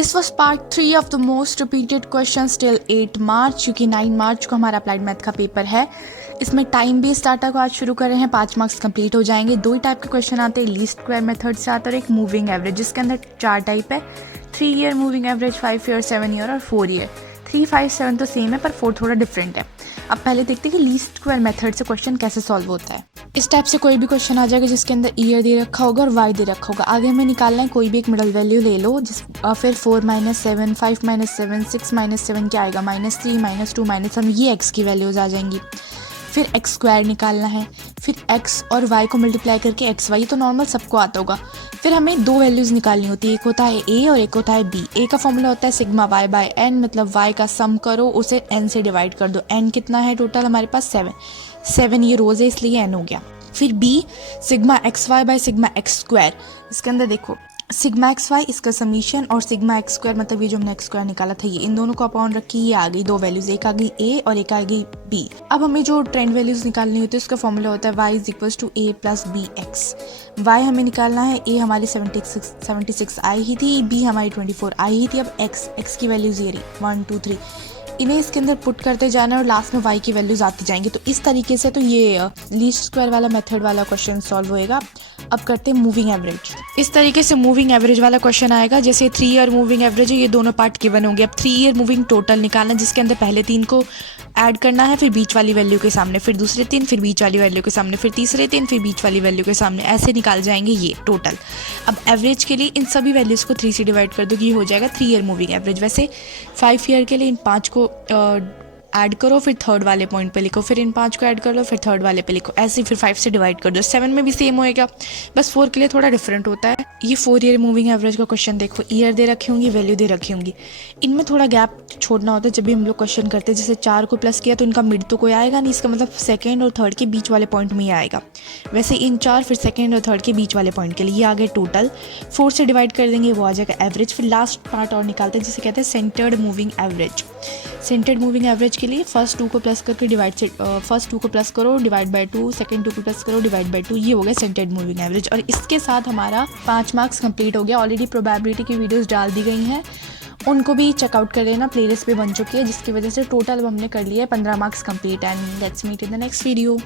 This was part 3 of the most repeated question till 8 मार्च, क्योंकि 9 मार्च को हमारा अप्लाइड मैथ का पेपर है। इसमें टाइम बेस्ड डाटा को आज शुरू कर रहे हैं, 5 मार्क्स कंप्लीट हो जाएंगे। 2 ही टाइप के क्वेश्चन आते हैं, लीस्ट स्क्वायर मेथड से आता है और एक मूविंग एवरेज, जिसके अंदर 4 टाइप है, 3 year moving average, 5 year, 7 year और 4 ईयर। 3, 5, 7 तो सेम है पर 4 थोड़ा डिफरेंट है। अब पहले देखते हैं कि लीस्ट स्क्वायर मेथड से क्वेश्चन कैसे सॉल्व होता है। इस टाइप से कोई भी क्वेश्चन आ जाएगा जिसके अंदर ईयर दे रखा होगा और वाई दे रखा होगा। आगे हमें निकालना है कोई भी एक मिडल वैल्यू ले लो, फिर 4 - 7, 5 - 7, 6 - 7 क्या आएगा, -3, -2, -1, ये एक्स की वैल्यूज आ जाएंगी। फिर एक्स स्क्वायर निकालना है, फिर एक्स और वाई को मल्टीप्लाई करके एक्स वाई, तो नॉर्मल सबको आता होगा। फिर हमें 2 वैल्यूज़ निकालनी होती है, एक होता है ए और एक होता है बी। ए का फॉर्मूला होता है सिग्मा वाई बाय एन, मतलब वाई का सम करो उसे एन से डिवाइड कर दो। एन कितना है टोटल हमारे पास 7 ये रोज़ है इसलिए एन हो गया। फिर b sigma x y by sigma x square, इसके अंदर देखो सिग्मा एक्स वाई इसका समीशन और सिग्मा एक्स स्क्वायर मतलब ये जो हमने एक्स स्क्वायर निकाला था, ये इन दोनों को अपॉन रखी, ये आ गई 2 वैल्यूज, एक आ गई ए और एक आ गई बी। अब हमें जो ट्रेंड वैल्यूज निकालनी होती है उसका फॉर्मूला होता है y = a + bx। y हमें निकालना है, a हमारी 76 आई ही थी, b हमारी 24 आई ही थी। अब x की वैल्यूज ये रही 1 2 3, इन्हें इसके अंदर पुट करते जाना और लास्ट में y की वैल्यूज आती जाएंगी। तो इस तरीके से तो ये लीस्ट स्क्वायर वाला मेथड वाला क्वेश्चन सॉल्व होएगा। अब करते हैं मूविंग एवरेज। इस तरीके से मूविंग एवरेज वाला क्वेश्चन आएगा, जैसे 3 ईयर मूविंग एवरेज है, ये दोनों पार्ट गिवन होंगे। अब 3 ईयर मूविंग टोटल निकालना, जिसके अंदर पहले 3 को ऐड करना है, फिर बीच वाली वैल्यू के सामने, फिर दूसरे 3, फिर बीच वाली वैल्यू के सामने, फिर तीसरे 3, फिर बीच वाली वैल्यू के सामने, ऐसे निकाल जाएंगे ये टोटल। अब एवरेज के लिए इन सभी वैल्यूज़ को 3 से डिवाइड कर दो, ये हो जाएगा 3 ईयर मूविंग एवरेज। वैसे 5 ईयर के लिए इन 5 को ऐड करो, फिर थर्ड वाले पॉइंट पे लिखो, फिर इन 5 को ऐड कर लो, फिर थर्ड वाले पे लिखो, ऐसे फिर 5 से डिवाइड कर दो। 7 में भी सेम होएगा, बस 4 के लिए थोड़ा डिफरेंट होता है। ये 4 ईयर मूविंग एवरेज का क्वेश्चन देखो, ईयर दे रखी होंगी, वैल्यू दे रखी होंगी, इनमें थोड़ा गैप छोड़ना होता है जब भी हम लोग क्वेश्चन करते हैं। जैसे 4 को प्लस किया तो इनका मिड तो कोई आएगा नहीं, इसका मतलब सेकेंड और थर्ड के बीच वाले पॉइंट में ही आएगा। वैसे इन 4 फिर सेकेंड और थर्ड के बीच वाले पॉइंट के लिए ये आ गए टोटल। 4 से डिवाइड कर देंगे, वो आ जाएगा एवरेज। फिर लास्ट पार्ट और निकालते हैं जिसे कहते हैं centred moving average. Centred moving average के लिए फर्स्ट 2 को प्लस करके फर्स्ट 2 को प्लस करो डिवाइड बाय 2, सेकंड 2 को प्लस करो डिवाइड बाय 2, ये हो गया सेंटर्ड मूविंग एवरेज। और इसके साथ हमारा 5 मार्क्स कंप्लीट हो गया। ऑलरेडी प्रोबेबिलिटी की वीडियोस डाल दी गई हैं, उनको भी चेकआउट कर लेना, प्लेलिस्ट पे बन चुकी है, जिसकी वजह से टोटल अब हमने कर लिया है 15 marks complete. And let's meet in the next video.